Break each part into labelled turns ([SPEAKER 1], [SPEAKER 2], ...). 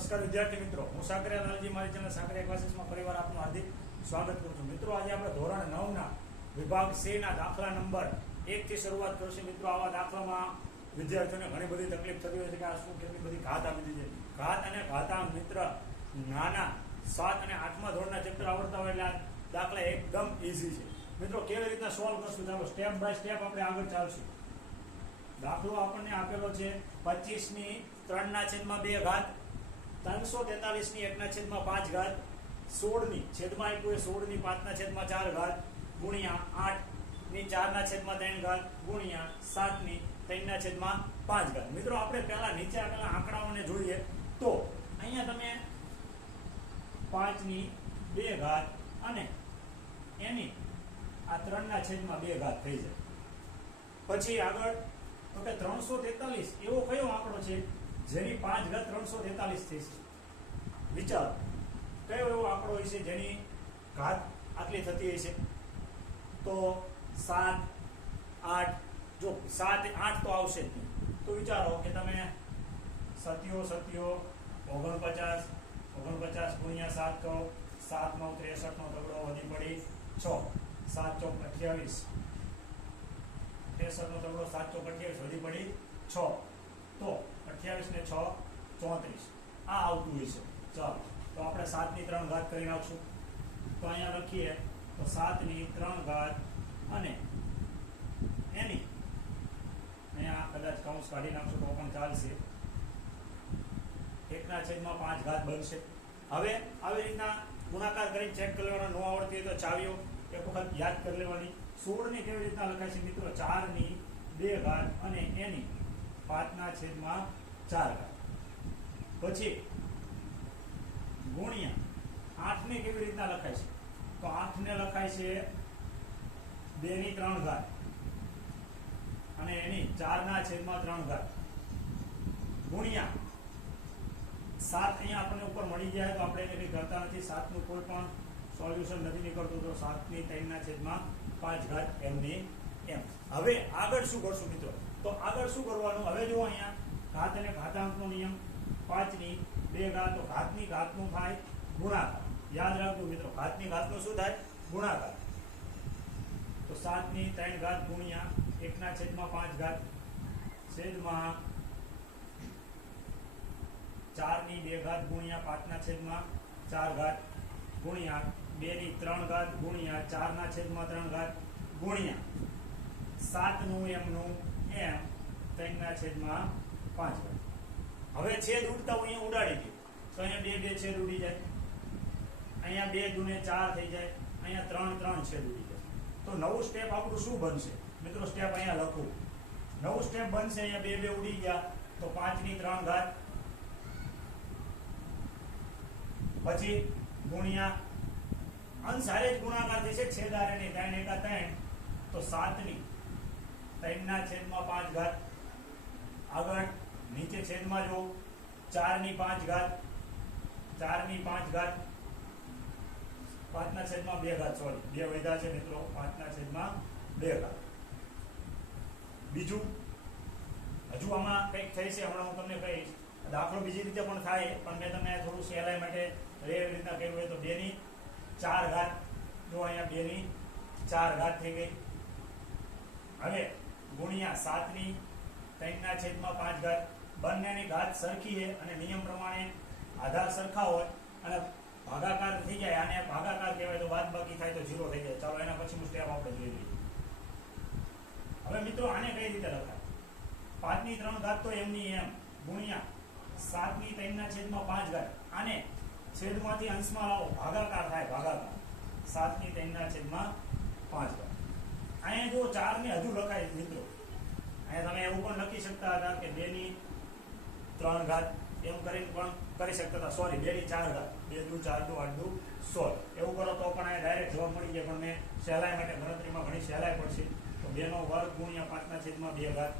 [SPEAKER 1] નમસ્કાર વિદ્યાર્થી મિત્રો. હું સાકરિયા લાલજી, મારી ચેનલ સાકરિયા ક્લાસીસમાં ફરીવાર આપનું હાર્દિક સ્વાગત કરું છું. મિત્રો, આજે આપણે ધોરણ નવ ના વિભાગ ના દાખલા નંબર એક થી શરૂઆત કરશે. મિત્રો, આવા દાખલામાં વિદ્યાર્થીઓને ઘણી બધી તકલીફ થતી હોય છે કે આ શું કેટલી બધી ઘાત આપી દીધી છે. ઘાત અને ઘાતા મિત્ર નાના સાત અને આઠમા ધોરણના ચેપ્ટર આવડતા હોય એટલે આ દાખલા એકદમ ઇઝી છે. મિત્રો, કેવી રીતના સોલ્વ કરશું? ચાલો સ્ટેપ બાય સ્ટેપ આપણે આગળ ચાલશું. દાખલો આપણને આપેલો છે પચીસની ત્રણ ના છેદમાં બે ઘાત. ત્રણસો તેતાલીસની એક છેદમાં પાંચ ઘાત સોળની છેદમાં આપ્યું એ સોળની પાંચ ના છેદમાં ચાર ઘાત, ગુણ્યા આઠની ચાર ના છેદમાં ત્રણ ઘાત, ગુણ્યા સાતની ત્રણ ના છેદમાં પાંચ ઘાત. મિત્રો, આપણે પહેલા નીચે આપેલા આંકડાઓને જોઈએ તો અહીંયા તમે પાંચની બે ઘાત અને એની આ ત્રણ ના છેદમાં બે ઘાત થઈ જાય. પછી આગળ, તો કે ત્રણસો તેતાલીસ એવો કયો આંકડો છે? જેની પાંચ હજાર ત્રણસો તેતાલીસ થઈ છે. વિચારો. કયો એવો આંકડો હોય છે જેની ઘાત આટલી થતી હશે તો સાત, આઠ, જો સાત, આઠ તો આવશે જ નહીં. તો વિચારો કે તમે સત્યો સત્યો ઓગણપચાસ ઓગણપચાસ ગુણ્યા સાત કહો, સાત નવ ત્રેસઠ નો તગડો વધી પડી, છ, સાત ચોક અઠ્યાવીસ. ત્રેસઠ નો તગડો સાત ચોક અઠ્યાવીસ વધી પડી, છ. તો અઠ્યાવીસ ને છ, ચોત્રીસ. આ આવતું હોય ચાલો, તો આપણે સાતની ત્રણ ઘાત કરી નાખશું. તો અહીંયા લખીએ, તો સાતની ત્રણ ઘાત અને એની, અહીંયા કદાચ કૌંસ કાઢી નાખશું તો પણ ચાલશે. એકના છેદમાં પાંચ ઘાત બનશે. હવે આવી રીતના ગુણાકાર કરીને ચેક કરી લેવાનો ન આવડતી હોય તો ચાવીઓ એક વખત યાદ કરી લેવાની. સોળની કેવી રીતના લખાય છે મિત્રો? ચારની, બે ઘાત અને એની. પાંચના છેદમાં ચાર પછી ગુણ્યા. આઠ ને કેવી રીતના લખાય છે? તો આઠ ને લખાય છે બે ની ત્રણ ઘાત. અને એની ચાર ના છેદમાં ત્રણ ઘાત. ગુણ્યા. સાત અહીંયા આપણને ઉપર મળી જાય તો આપણે એને કરતા નથી. સાતનું કોઈ પણ સોલ્યુશન નથી નીકળતું તો સાતની ત્રણના છેદમાં પાંચ ઘાત એમની એમ. હવે આગળ શું કરશું મિત્રો? તો આગળ શું કરવાનું? હવે જો અહીંયા, ઘાત અને ઘાતાંકનો નિયમ પાંચની બે ઘાત, તો ઘાતની ઘાતનું થાય ગુણાકાર. યાદ રાખજો મિત્રો, ઘાતની ઘાતનું શું થાય? ગુણાકાર. તો સાતની ત્રણ ઘાત ગુણ્યા એકના છેદમાં પાંચ ઘાત. છેદમાં ચારની બે ઘાત ગુણ્યા પાંચના છેદમાં ચાર ઘાત ગુણ્યા બે ની ત્રણ ઘાત ગુણ્યા ચારના છેદમાં ત્રણ ઘાત ગુણ્યા. સાતનું એમનું એમ, ત્રણના છેદમાં પાંચ ઘાત હવે છેદ ઉડતા હું અહીંયા ઉડાડી દઉં તો અહીંયા બે બે છેદ ઉડી જાય. અહીંયા બે દુને ચાર થઈ જાય. અહીંયા ત્રણ ત્રણ છેદ ઉડી જાય. તો નવું સ્ટેપ આપણું શું બનશે? મિત્રો સ્ટેપ અહીંયા લખું. નવું સ્ટેપ બનશે, અહીંયા બે બે ઉડી ગયા. તો પાંચની ત્રણ ઘાત. પછી ગુણ્યા. અંશ હારે જ ગુણાકાર થશે છેદારે ની ત્રણ એકા ત્રણ. તો સાતની. ત્રણના છેદમાં પાંચ ઘાત. આગળ નીચે છેદમાં જો ચારની પાંચ ઘાત. ચારની પાંચ ઘાત. પાંચના છેદમાં બે ઘાત સોરી બે વધ્યા છે મિત્રો. પાંચના છેદમાં બે ઘાત. બીજું, હજુ આમાં કંઈક થઈ છે, હમણાં હું તમને કહીશ. દાખલો બીજી રીતે પણ થાય, પણ મેં તમને થોડું સહેલાઈ માટે એવી રીતના કહ્યું હોય તો બે ની ચાર ઘાત. જો અહીંયા બે ની ચાર ઘાત થઈ ગઈ. હવે ગુણ્યા સાતની ત્રણના છેદમાં પાંચ ઘાત. બંનેની ઘાત સરખી છે અને નિયમ પ્રમાણે આધાર સરખા હોય અને ભાગાકાર થઈ જાય, આને ભાગાકાર કહેવાય તો બાદ બાકી થાય તો ઝીરો થઈ જાય. ચાલો એના પછીનું સ્ટેપ આપણે જોઈ લઈએ. હવે મિત્રો આને કઈ રીતે લખાય? પાંચની ત્રણ ઘાત તો એમની એમ. ગુણ્યા સાતની ત્રણના છેદમાં પાંચ ઘાત. આને છેદમાંથી અંશમાં લાવો. ભાગાકાર થાય, ભાગાકાર. સાતની ત્રણના છેદમાં પાંચ ઘાત. અહીંયા જો ચાર ને હજુ લખાય મિત્રો. અહીંયા તમે એવું પણ લખી શકતા હતા કે બે ની ત્રણ ઘાત, એમ કરીને પણ કરી શકતા હતા. સોરી બે ની ચાર ઘાત. બે દુ, ચાર દુ, આઠ દુ, સોળ. એવું કરો તો પણ અહીંયા ડાયરેક્ટ જવાબ મળી જાય. પણ મેં સહેલાઈ માટે ગણતરીમાં ઘણી સહેલાઈ પડશે. તો બે નો વર્ગ ગુણ્યા પાંચના છેદમાં બે ઘાત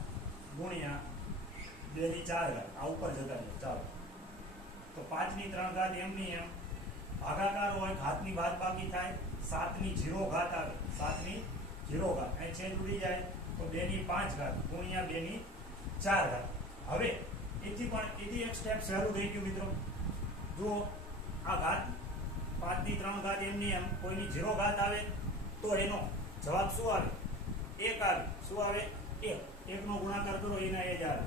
[SPEAKER 1] ગુણ્યા બે ની ચાર ઘાત. આ ઉપર જતા રહે. ચાલો. તો પાંચની ત્રણ ઘાત એમની એમ. ભાગાકાર હોય, ઘાતની બાદ બાકી થાય. સાતની જીરો ઘાત આવે. સાતની જીરો ઘાત. અહીં છેદ ઉડી જાય તો બે ની પાંચ ઘાત, ગુણ્યા બે ની ચાર ઘાત. હવે, એથી પણ, એથી એક સ્ટેપ સહેલું થઈ ગયું મિત્રો. જુઓ, આ ઘાત પાંચની ત્રણ ઘાત એમની એમ, કોઈની ઝીરો ઘાત આવે તો એનો જવાબ શું આવે? એક આવે. શું આવે? એક. એકનો ગુણાકાર કરો, એના એ જ આવે.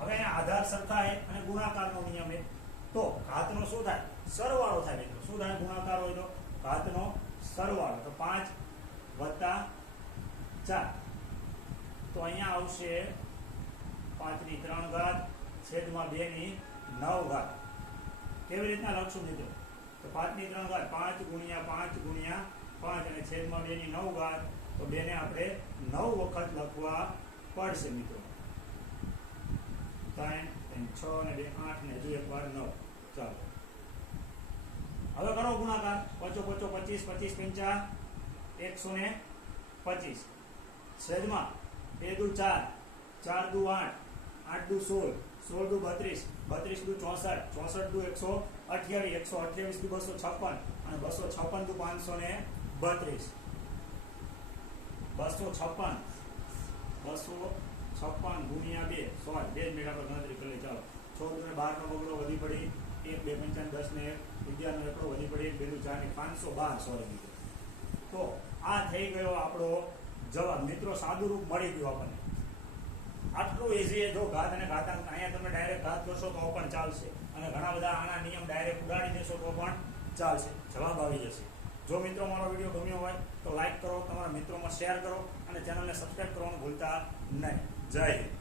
[SPEAKER 1] હવે એના આધાર સરખાય અને ગુણાકારનો નિયમ એ તો ઘાતનો શું થાય? સરવાળો થાય મિત્રો. શું થાય? ગુણાકાર હોય તો ઘાતનો સરવાળો. તો પાંચ વત્તા ચાર તો અહીંયા આવશે પાંચની ત્રણ ઘાત, છેદમાં બે ની નવ ઘાત. કેવી રીતના લખશું મિત્રો? તો પાંચની ત્રણ ઘાત, પાંચ ગુણ્યા પાંચ ગુણ્યા પાંચ અને છેદમાં બે ની નવ ઘાત, તો બેને આપણે નવ વખત લખવા પડશે મિત્રો. ત્રણ ત્રણ છ અને બે, આઠ ને હજુ એક વાર નવ. ચાલો. હવે કરો ગુણાકાર. પચો પચો પચીસ પચીસ પંચા એકસો ને પચીસ. છેદમાં બે દુ ચાર ચાર દુ આઠ આઠ દુ સોળ સોળ દુ બત્રીસ બત્રીસ દુ ચોસઠ ચોસઠ દુ એકસો અઠ્યાવીસ એકસો અઠ્યાવીસ દુ બસો છપ્પન અને બસો છપ્પન દુ પાંચસો ને બત્રીસ. બસો છપ્પન બસો છપ્પન ગુણ્યા બે સોળ બે જ મેળા પર ગણતરી કરી ચાલો. ચૌદ ને બાર નો બગડો વધી પડી, એક, બે, પંચાવન, દસ ને અગિયાર નો એકડો વધી પડી, એક, બે દુ ચાર ને પાંચસો બાર, સોરી તો આ થઈ ગયો આપણો જવાબ મિત્રો સાદુ રૂપ મળી ગયું આપણને. આટલું ઇઝી જો ઘાત અને ઘાતાંક અહીંયા તમે ડાયરેક્ટ ઘાત કરશો તો પણ ચાલશે. અને ઘણા બધા આના નિયમ ડાયરેક્ટ ઉડાડી દેશો તો પણ ચાલશે. જવાબ આવી જશે. જો મિત્રો મારો વીડિયો ગમ્યો હોય, તો લાઈક કરો, તમારા મિત્રોમાં શેર કરો અને ચેનલને સબસ્ક્રાઈબ કરવાનું ભૂલતા નહીં. જય હિન્દ.